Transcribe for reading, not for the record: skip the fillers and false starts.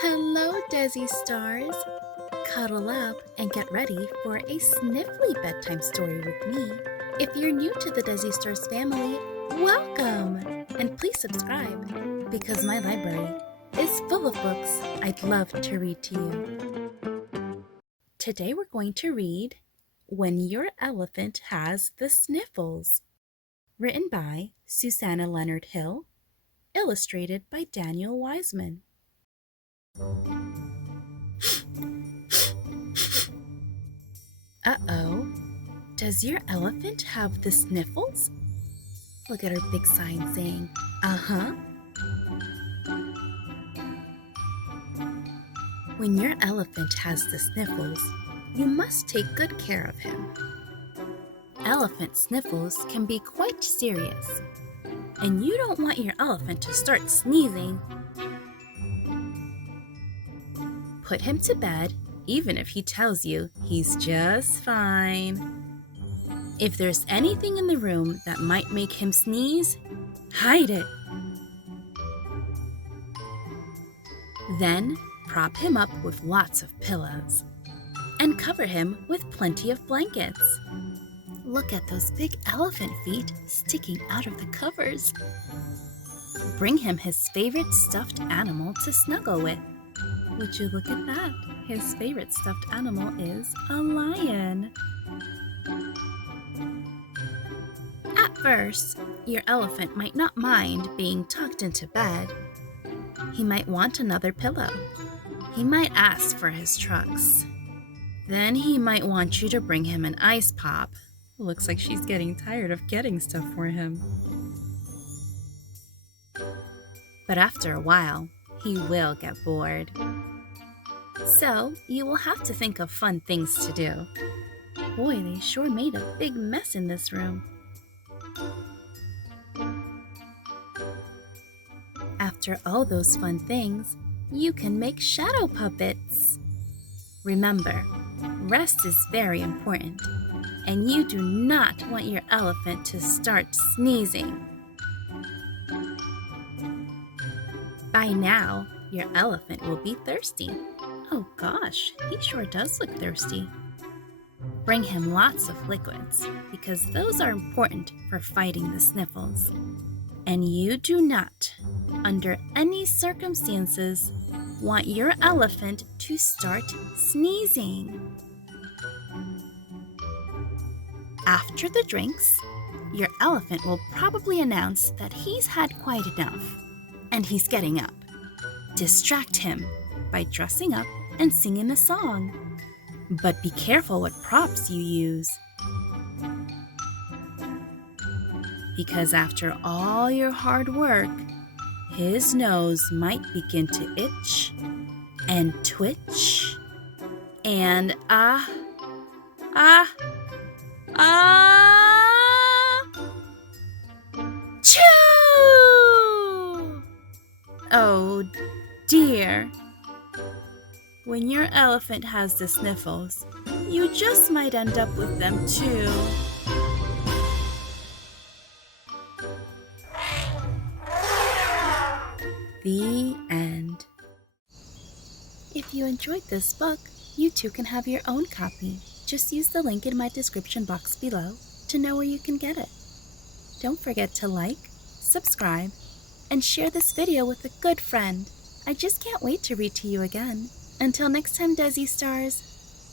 Hello, Dessi stars! Cuddle up and get ready for a Sniffly bedtime story with me. If you're new to the Dessi Stars family, welcome! And please subscribe, because my library is full of books I'd love to read to you. Today we're going to read When Your Elephant Has the Sniffles, written by Susanna Leonard Hill, illustrated by Daniel Wiseman. Uh-oh, does your elephant have the sniffles? Look at her big sign saying, uh-huh. When your elephant has the sniffles, you must take good care of him. Elephant sniffles can be quite serious, and you don't want your elephant to start sneezing. Put him to bed, even if he tells you he's just fine. If there's anything in the room that might make him sneeze, hide it. Then prop him up with lots of pillows and cover him with plenty of blankets. Look at those big elephant feet sticking out of the covers. Bring him his favorite stuffed animal to snuggle with. Would you look at that? His favorite stuffed animal is a lion. At first, your elephant might not mind being tucked into bed. He might want another pillow. He might ask for his trucks. Then he might want you to bring him an ice pop. Looks like she's getting tired of getting stuff for him. But after a while, he will get bored. So, you will have to think of fun things to do. Boy, they sure made a big mess in this room. After all those fun things, you can make shadow puppets. Remember, rest is very important, and you do not want your elephant to start sneezing. By now, your elephant will be thirsty. Oh gosh, he sure does look thirsty. Bring him lots of liquids, because those are important for fighting the sniffles. And you do not, under any circumstances, want your elephant to start sneezing. After the drinks, your elephant will probably announce that he's had quite enough, and he's getting up. Distract him by dressing up and singing a song. But be careful what props you use. Because after all your hard work, his nose might begin to itch and twitch and Choo! Oh dear. When your elephant has the sniffles, you just might end up with them too. The end. If you enjoyed this book, you too can have your own copy. Just use the link in my description box below to know where you can get it. Don't forget to like, subscribe, and share this video with a good friend. I just can't wait to read to you again. Until next time, Dessi stars.